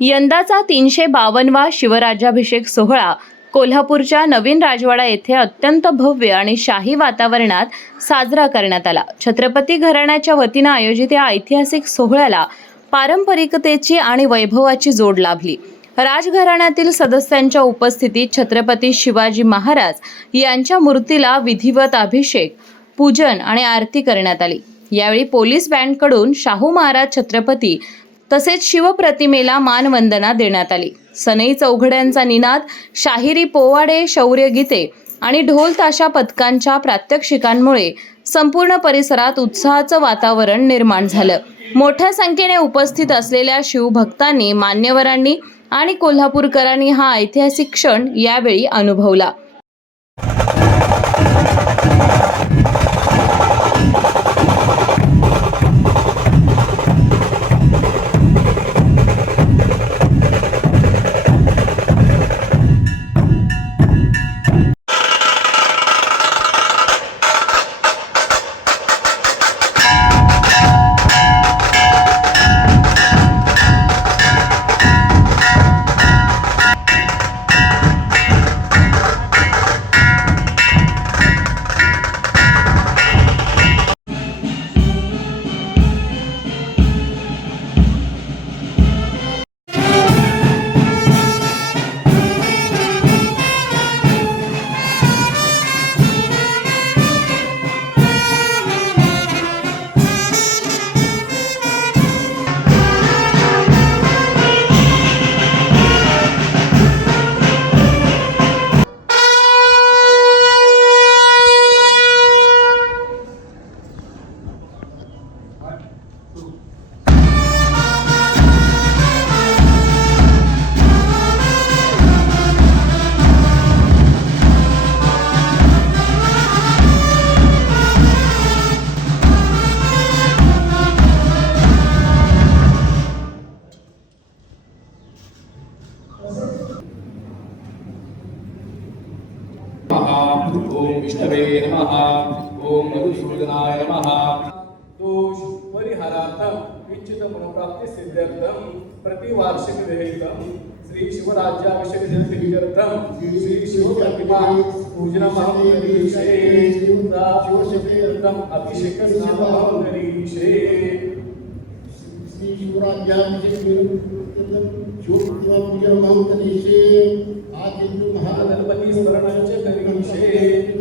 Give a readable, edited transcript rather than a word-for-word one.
यंदाचा 352वा शिवराज्याभिषेक सोहळा कोल्हापूरच्या नवीन राजवाडा येथे अत्यंत भव्य आणि शाही वातावरणात साजरा करण्यात आला। छत्रपती घराण्याच्या वतीने आयोजित या ऐतिहासिक सोहळ्याला पारंपरिकतेची आणि वैभवाची जोड लाभली। राजघराण्यातील सदस्यांच्या उपस्थितीत छत्रपती शिवाजी महाराज यांच्या मूर्तीला विधिवत अभिषेक, पूजन आणि आरती करण्यात आली। यावेळी पोलीस बँडकडून शाहू महाराज छत्रपती तसेच शिवप्रतिमेला मानवंदना देण्यात आली। सनई चौघड्यांचा निनाद, शाहिरी पोवाडे, शौर्य गीते आणि ढोल ताशा पथकांच्या प्रात्यक्षिकांमुळे संपूर्ण परिसरात उत्साहाचं वातावरण निर्माण झालं। मोठ्या संख्येने उपस्थित असलेल्या शिवभक्तांनी, मान्यवरांनी आणि कोल्हापूरकरांनी हा ऐतिहासिक क्षण यावेळी अनुभवला। ओम विष्णवे नमः। ओम मधुसूदनाय नमः। दोष परिहारार्थम इच्छित मनोप्राप्ति सिद्ध्यर्थम प्रतिवार्षिक विहितम श्री शिवराज्याभिषेक दिनार्थम श्री शिव प्रतिमा पूजनमहं करिष्ये। शिवशक्त्यर्थम अभिषेक स्नानमहं करिष्ये। श्री शिवराज्याभिषेक पूजनमहं करिष्ये। आज हिंदू महागणपती स्मरणांचे करिष्ये।